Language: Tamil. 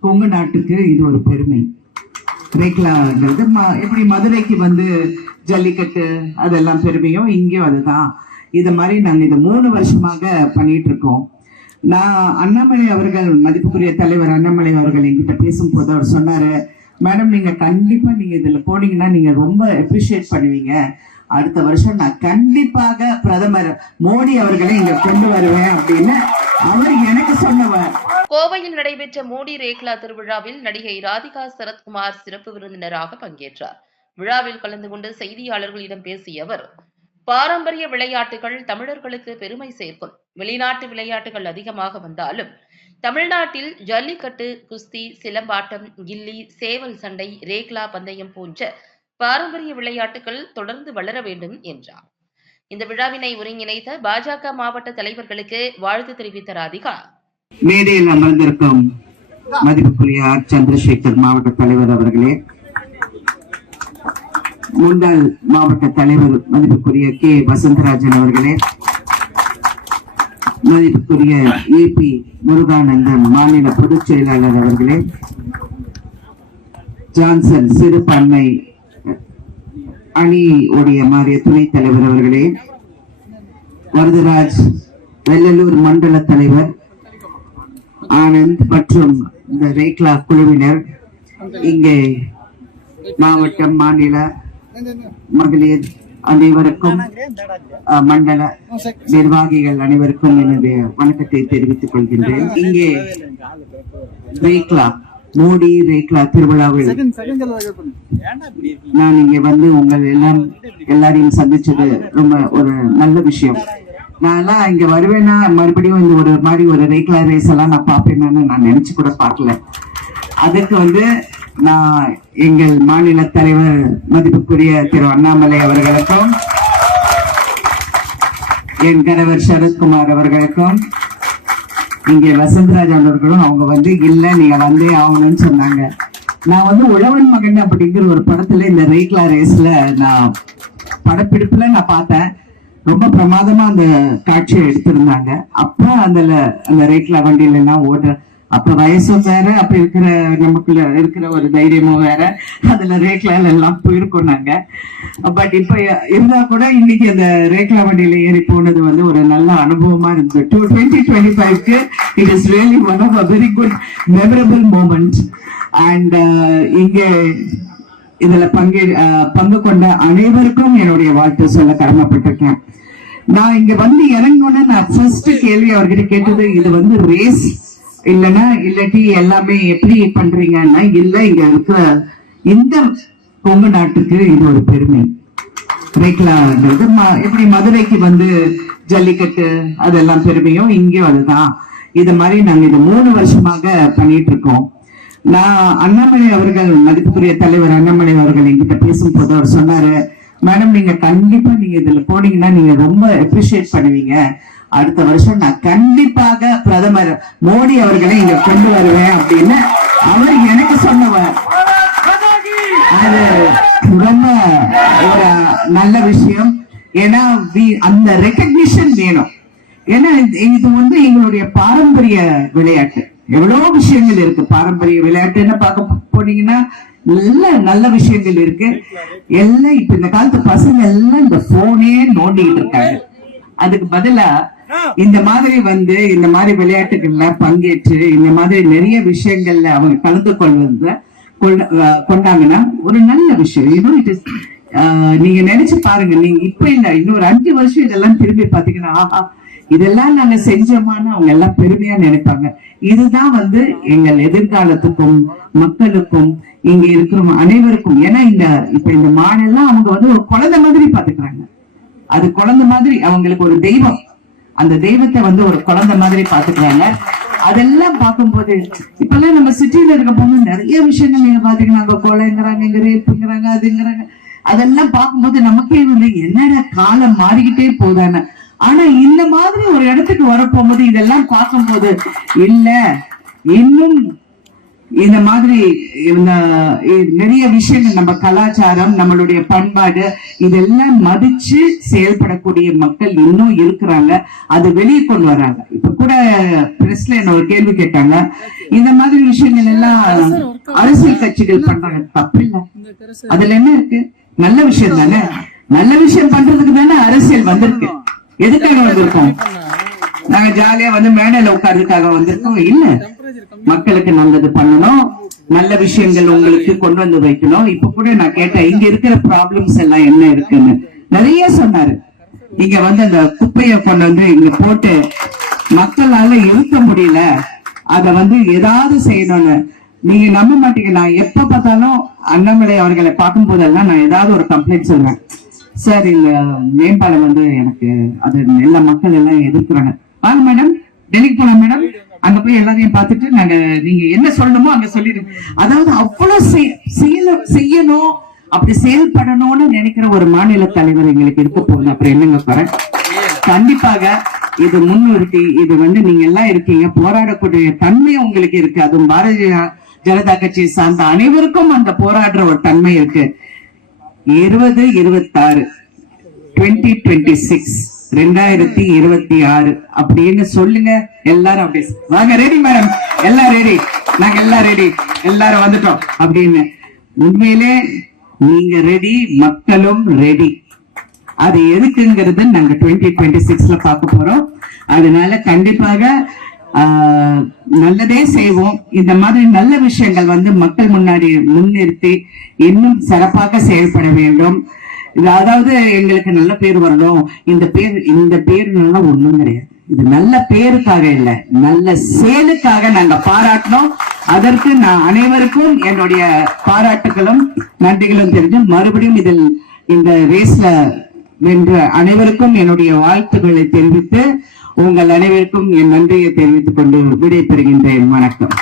கொங்கு நாட்டுக்கு இது ஒரு பெருமை. ரேக்லாங்கிறது ம- எப்படி மதுரைக்கு வந்து ஜல்லிக்கட்டு அதெல்லாம் பெருமையும் இங்கேயும் அதுதான். இது மாதிரி நாங்கள் இது மூணு வருஷமாக பண்ணிட்டு இருக்கோம் நான் அண்ணாமலை அவர்கள் மதிப்புக்குரிய தலைவர் அண்ணாமலை அவர்கள் என்கிட்ட பேசும்போது அவர் சொன்னாரு மேடம் நீங்க கண்டிப்பா நீங்க இதுல போனீங்கன்னா நீங்க ரொம்ப அப்ரிஷியேட் பண்ணுவீங்க. அடுத்த வருஷம் நான் கண்டிப்பாக பிரதமர் மோடி அவர்களை இங்க கொண்டு வருவேன் அப்படின்னு அவர் எனக்கு சொன்னவர். கோவையில் நடைபெற்ற மோடி ரேக்லா திருவிழாவில் நடிகை ராதிகா சரத்குமார் சிறப்பு விருந்தினராக பங்கேற்றார். விழாவில் கலந்து கொண்டு செய்தியாளர்களிடம் பேசிய அவர் பாரம்பரிய விளையாட்டுகள் தமிழர்களுக்கு பெருமை சேர்க்கும். வெளிநாட்டு விளையாட்டுகள் அதிகமாக வந்தாலும் தமிழ்நாட்டில் ஜல்லிக்கட்டு குஸ்தி சிலம்பாட்டம் கில்லி சேவல் சண்டை ரேக்லா பந்தயம் போன்ற பாரம்பரிய விளையாட்டுகள் தொடர்ந்து வளர வேண்டும் என்றார். இந்த விழாவினை ஒருங்கிணைத்த பாஜக மாவட்ட தலைவர்களுக்கு வாழ்த்து தெரிவித்த ராதிகா மேடையில் அமர்ந்திருக்கும் மதிப்புக்குரிய ஆர் சந்திரசேகர் மாவட்ட தலைவர் அவர்களே முன்னாள் மாவட்ட தலைவர் மதிப்புக்குரிய கே. வசந்தராஜன் அவர்களே மதிப்புக்குரிய ஏபி முருகானந்தன் மாநில பொதுச் செயலாளர் அவர்களே ஜான்சன் சிறுபான்மை அணி உடைய மாறிய துணைத் தலைவர் அவர்களே வரதராஜ் வெள்ளலூர் மண்டல தலைவர் ஆனந்த் மற்றும் இந்த ரேக்லா குழுவினர் இங்கே மாவட்டம் மாநில மகளிர் அனைவருக்கும் மண்டல நிர்வாகிகள் அனைவருக்கும் என்னுடைய வணக்கத்தை தெரிவித்துக் கொள்கின்றேன். இங்கே ரேக்லா மோடி ரேக்லா திருவிழாவில் நான் இங்க வந்து உங்கள் எல்லாம் எல்லாரையும் சந்திச்சது ரொம்ப ஒரு நல்ல விஷயம். நான்லாம் இங்க வருவேன்னா மறுபடியும் இந்த ஒரு மாதிரி ஒரு ரேக்லா ரேஸ் எல்லாம் நான் பார்ப்பேன்னு நான் நினைச்சு கூட பார்க்கல. அதுக்கு வந்து நான் எங்கள் மாநில தலைவர் மதிப்புக்குரிய திரு அண்ணாமலை அவர்களுக்கும் என் கணவர் சரத்குமார் அவர்களுக்கும் இங்கே வசந்தராஜ் அவர்களும் அவங்க வந்து இல்ல நீங்க வந்தே ஆகணும்னு சொன்னாங்க. நான் வந்து உழவன் மகன் அப்படிங்கிற ஒரு படத்துல இந்த ரேக்லா ரேஸ்ல நான் படப்பிடிப்புல நான் பார்த்தேன். ரொம்ப பிரமாதமா அந்த காட்சியை எடுத்திருந்தாங்க. அப்ப அந்த அந்த ரேட்ல வண்டியில எல்லாம் ஓடுற அப்ப வயசும் வேற அப்ப இருக்கிற நமக்குள்ள இருக்கிற ஒரு தைரியமும் வேற. அதுல ரேக்ல எல்லாம் போயிருக்கோம் நாங்க. பட் இப்ப இருந்தா கூட இன்னைக்கு அந்த ரேக்லா வண்டியில ஏறி போனது வந்து ஒரு நல்ல அனுபவமா இருந்தது. டூ டுவெண்ட்டி டுவெண்ட்டி ஃபைவ்க்கு it is really one of a very good memorable moment and இங்கே இதுல பங்கே பங்கு கொண்ட அனைவருக்கும் என்னுடைய வாழ்த்து சொல்ல கடமைப்பட்டிருக்கேன். நான் இங்க வந்து இறங்கணும்னு நான் ஃபர்ஸ்ட் கேள்வி அவர்கிட்ட கேட்டது இது வந்து ரேஸ் இல்லைன்னா இல்லாட்டி எல்லாமே எப்படி பண்றீங்கன்னா இல்ல இங்க இருக்கிற இந்த கொங்கு நாட்டுக்கு இது ஒரு பெருமை. ரைட்லாங்கிறது எப்படி மதுரைக்கு வந்து ஜல்லிக்கட்டு அதெல்லாம் பெருமையும் இங்கேயும் அதுதான். இது மாதிரி நாங்க இது மூணு வருஷமாக பண்ணிட்டு இருக்கோம். நான் அண்ணாமலை அவர்கள் மதிப்புக்குரிய தலைவர் அண்ணாமலை அவர்கள் எங்கிட்ட பேசும்போது அவர் சொன்னாரு மேடம் நீங்க கண்டிப்பா நீங்க இதுல போனீங்கன்னா நீங்க ரொம்ப அப்ரிஷியேட் பண்ணுவீங்க. அடுத்த வருஷம் நான் கண்டிப்பாக பிரதமர் மோடி அவர்களை இங்க கொண்டு வருவேன் அப்படின்னு அவர் எனக்கு சொன்னவர். அது ரொம்ப ஒரு நல்ல விஷயம். ஏன்னா அந்த ரெக்கக்னிஷன் வேணும். ஏன்னா இது வந்து எங்களுடைய பாரம்பரிய விளையாட்டு. எவ்வளவு விஷயங்கள் இருக்கு. பாரம்பரிய விளையாட்டுன்னு பார்க்க போனீங்கன்னா நல்ல நல்ல விஷயங்கள் இருக்கு. எல்லாம் இப்ப இந்த காலத்து பசங்க எல்லாம் இந்த போனே நோண்டிக்கிட்டு இருக்காங்க. அதுக்கு பதிலா இந்த மாதிரி வந்து இந்த மாதிரி விளையாட்டுகள்ல பங்கேற்று இந்த மாதிரி நிறைய விஷயங்கள்ல அவங்க கலந்து கொள்வதுல கொண்டாங்கன்னா ஒரு நல்ல விஷயம். இன்னும் இட் இஸ் நீங்க நினைச்சு பாருங்க. நீங்க இப்ப இல்ல இன்னொரு அஞ்சு வருஷம் இதெல்லாம் திரும்பி பாத்தீங்கன்னா ஆஹா இதெல்லாம் நாங்க செஞ்சோமான்னு அவங்க எல்லாம் பெருமையா நினைப்பாங்க. இதுதான் வந்து எங்கள் எதிர்காலத்துக்கும் மக்களுக்கும் இங்க இருக்கிற அனைவருக்கும். ஏன்னா இந்த இப்ப இந்த மாடெல்லாம் அவங்க வந்து ஒரு குழந்தை மாதிரி பாத்துக்கிறாங்க அது குழந்தை மாதிரி அவங்களுக்கு ஒரு தெய்வம். அந்த தெய்வத்தை வந்து ஒரு குழந்தை மாதிரி பாத்துக்கிறாங்க அதெல்லாம் பார்க்கும்போது இப்பெல்லாம் நம்ம சிட்டியில இருக்க போது நிறைய விஷயங்கள் நீங்க பாத்தீங்கன்னா அங்க கொலைங்கிறாங்க இங்க ரேப்புங்கிறாங்க அதுங்கிறாங்க. அதெல்லாம் பார்க்கும்போது நமக்கே வந்து என்னடா காலம் மாறிக்கிட்டே போதான ஆனா இந்த மாதிரி ஒரு இடத்துக்கு வரப்போகும்போது இதெல்லாம் பார்க்கும்போது இல்ல இன்னும் இந்த மாதிரி இந்த நிறைய விஷயங்கள் நம்ம கலாச்சாரம் நம்மளுடைய பண்பாடு இதெல்லாம் மதிச்சு செயல்படக்கூடிய மக்கள் இன்னும் இருக்கிறாங்க. அது வெளியே கொண்டு வராங்க. இப்ப கூட பிரஸ்ல என்ன ஒரு கேள்வி கேட்டாங்க. இந்த மாதிரி விஷயங்கள் எல்லாம் அரசியல் கட்சிகள் பண்றாங்க. தப்பு இல்ல. அதுல என்ன இருக்கு? நல்ல விஷயம் தானே? நல்ல விஷயம் பண்றதுக்கு தானே அரசியல் வந்திருக்கு. எதுக்காக வந்திருக்கோம்? நாங்க ஜாலியா வந்து மேடையில உட்கார்றதுக்காக வந்திருக்கோம். இல்ல. மக்களுக்கு நல்லது பண்ணணும். நல்ல விஷயங்கள் உங்களுக்கு கொண்டு வந்து வைக்கணும். இப்ப கூட நான் கேட்டேன் இங்க இருக்கிற ப்ராப்ளம்ஸ் எல்லாம் என்ன இருக்குன்னு. நிறைய சொன்னாரு. இங்க வந்து அந்த குப்பையை கொண்டு வந்து இங்க போட்டு மக்களால இருக்க முடியல. அத வந்து ஏதாவது செய்யணும்னு. நீங்க நம்ப மாட்டீங்க. நான் எப்ப பார்த்தாலும் அண்ணாமலை அவர்களை பார்க்கும் போதெல்லாம் நான் ஏதாவது ஒரு கம்ப்ளைண்ட் சொல்றேன். சார் இந்த மேம்பாலம் வந்து எனக்கு அது எல்லா மக்கள் எல்லாம் எதிர்க்கிறாங்க. வாங்க மேடம் டெல்லிக்கு போலாம் மேடம் அங்க போய் எல்லாரையும் பார்த்துட்டு நாங்க நீங்க என்ன சொல்லணுமோ அங்க சொல்லிடுங்க. அதாவது அவ்வளவு செய்யணும் செய்யணும் அப்படி செயல்படணும்னு நினைக்கிற ஒரு மாநில தலைவர் எங்களுக்கு இருக்க போகுது. அப்புறம் என்னங்க குறை? கண்டிப்பாக இது முன்னிறுத்தி இது வந்து நீங்க எல்லாம் இருக்கீங்க. போராடக்கூடிய தன்மை உங்களுக்கு இருக்கு. அதுவும் பாரதிய ஜனதா கட்சியை சார்ந்த அனைவருக்கும் அந்த போராடுற ஒரு தன்மை இருக்கு. இருபது இருபத்தாறு. டுவெண்ட்டி டுவெண்ட்டி சிக்ஸ் ரெண்டாயிரத்தி இருபத்தி ஆறு. அப்படின்னு சொல்லுங்க. எல்லாரும் அப்படி வாங்க ரெடி மேடம் எல்லாம் ரெடி நாங்க எல்லாம் ரெடி எல்லாரும் வந்துட்டோம். அப்படின்னு. உண்மையிலே நீங்க ரெடி மக்களும் ரெடி அது எதுக்குங்கிறது நாங்க டுவெண்ட்டி டுவெண்ட்டி சிக்ஸ்ல பார்க்க போறோம். அதனால கண்டிப்பாக நல்லதே செய்வோம். இந்த மாதிரி நல்ல விஷயங்கள் வந்து மக்கள் முன்னாடி முன்னிறுத்தி இன்னும் சிறப்பாக செயல்பட வேண்டும். அதாவது எங்களுக்கு நல்ல பேர் வரணும். இந்த பேர் இந்த பேருனால ஒண்ணும் கிடையாது. இது நல்ல பேருக்காக இல்ல நல்ல செயலுக்காக நாங்க பாராட்டினோம் அதற்கு நான் அனைவருக்கும் என்னுடைய பாராட்டுகளும் நன்றிகளும் தெரிஞ்சு மறுபடியும் இதில் இந்த ரேஸ்ல வென்ற அனைவருக்கும் என்னுடைய வாழ்த்துக்களை தெரிவித்து உங்கள் அனைவருக்கும் என் நன்றியை தெரிவித்துக் கொண்டு விடை பெறுகின்றேன் வணக்கம்.